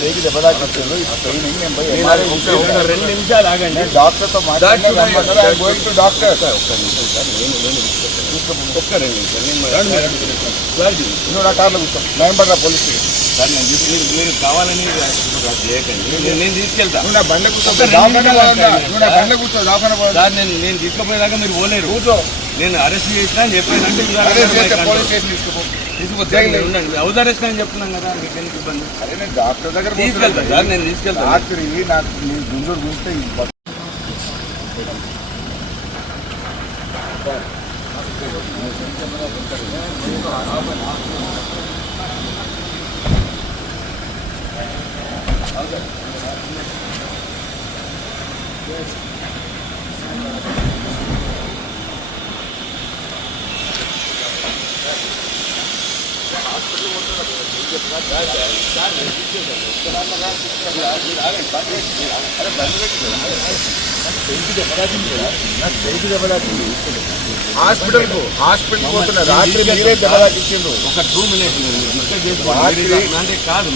చేయికి దెబ్బ తాకిచ్చారు. రెండు నిమిషాలు ఆగండి. డాక్టర్తో మాట్లాడి డాక్టర్ నువ్వు నా కార్లో కూర్చో. భయపడరా పోలీస్ సార్ మీరు కావాలని చేయకండి. నేను తీసుకెళ్తా. నువ్వు నా బండి కూర్చో. నువ్వు నా బండి కూర్చో. సార్ నేను తీసుకుపోయేదాకా మీరు పోలేరు. కూర్చో. నేను అరెస్ట్ చేసినా అని చెప్పానంటే పోలీస్ స్టేషన్ ఉండండి. హౌస్ అరెస్ట్ అని చెప్తున్నాం కదా, మీకు ఎందుకు ఇబ్బంది? అరే నేను డాక్టర్ దగ్గర తీసుకెళ్తా సార్, నేను తీసుకెళ్తా. రాత్రి నాకు నేను గుంజూరు గుంజితే హాస్పిటల్ పోతున్నా. రాత్రి మీరే దెబ్బ తాకిచ్చిండ్రు. ఒక 2 minutes అంటే కాదు,